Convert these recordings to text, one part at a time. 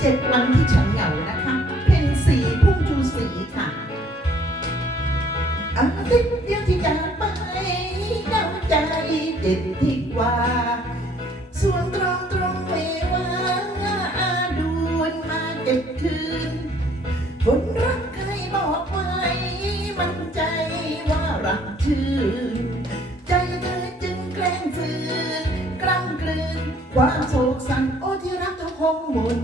เจ็ดวันที่ฉันเหงานะคะ เพนสีพุ่งชูสีค่ะอาทิตย์เดียวที่จากไปเหงาใจเจ็บที่กว่า ส่วนตรงตรงเววาอาดูนมาเก็บคืนคนรักใครบอกไว้มันใจว่ารักชื่นใจเธอจึงแกล้งฝืนกล้ำกลืนความโศกสันโอ้ที่รักเธอคงหมุน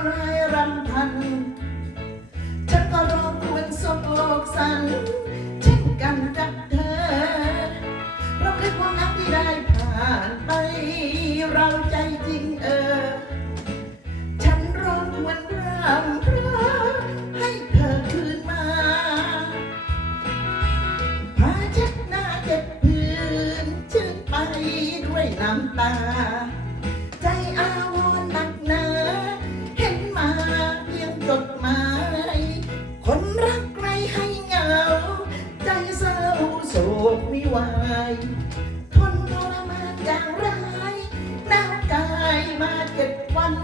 ร้องไห้รำพัน ฉันก็ร้องควรโศกสัน เช่นกันกับเธอ เราเรียกว่าน้ำที่ได้ผ่านไป เราใจจริงเออ ฉันร้องควรรำเพราะให้เธอคืนมาพาเช็ดหน้าเจ็บพื้นชื่นไปด้วยน้ำตา ไม่ไหว ทนทรมานอย่างไรหน้ากายมาเจ็ดวัน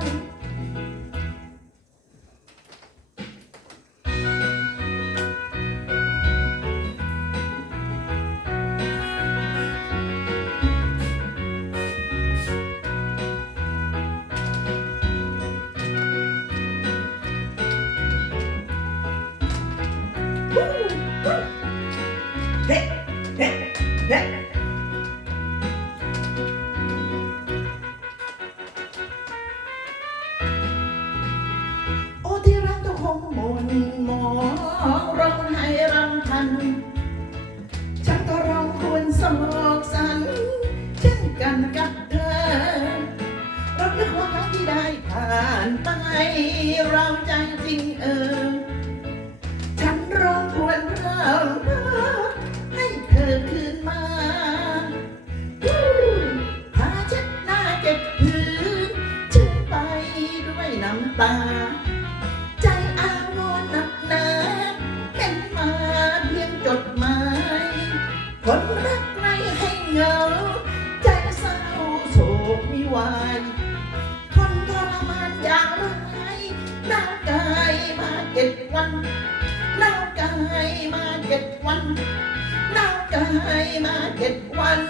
เฮ้ เฮ้เฮ้โอ้ที่รักต้องคงหมุนมองร้องให้รำพัน ฉันก็ร้องควรโศกสัน เช่นกันกับเธอรับนึกว่าครั้งที่ได้ผ่านไปเราใจจริงเออ คนรักใครให้เหงาใจเศร้าโศกมีวายทนทรมานอย่างไรหน้ากายมาเจ็ดวันหน้ากายมาเจ็ดวันหน้ากายมาเจ็ดวัน